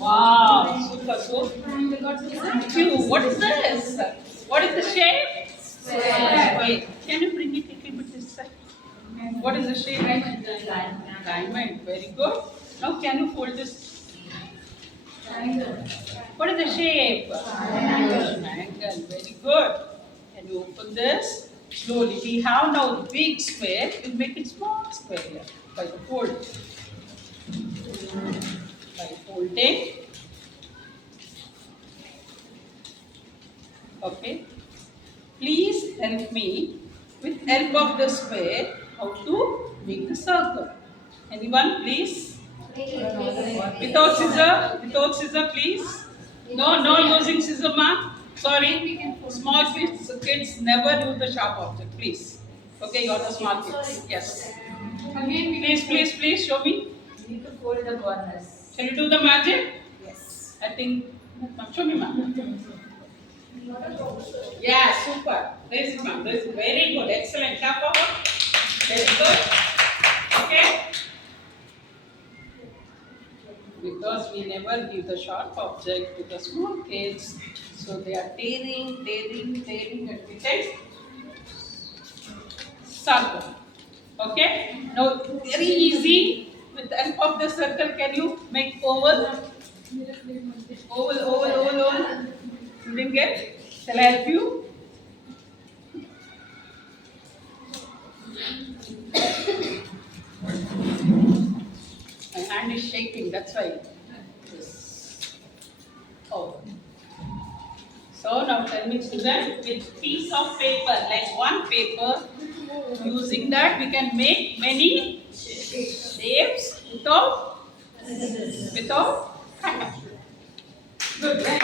Wow, super, so cute. What is this? What is the shape? Wait, can you bring it a little bit this side? What is the shape? Diamond. Very good. Now can you fold this? What is the shape? Triangle. Very good. Can you open this? Slowly. We have now the big square. You make it small square here by the fold. By folding. Okay. Please help me with help of the square how to make the circle. Anyone, please? Without scissor? Without scissor, please? No, no using scissor, ma. Sorry. Small kids never use the sharp object, please. Okay, you're the small kids. Yes. Please, show me. You need to fold the corners. Shall you do the magic? Yes. I think. Show me, ma'am. Yeah, super. This is ma'am. This is very good. Excellent. Clap for her. Very good. Okay. Because we never give the sharp object to the small kids, so they are tearing, and we take circle. Okay. Now very easy. With the help of the circle, can you make oval? Oval. You didn't get? Shall I help you? My hand is shaking, that's why. Yes. Oh. So now tell me, student, with piece of paper, like one paper, using that we can make many shapes without. Good. Right?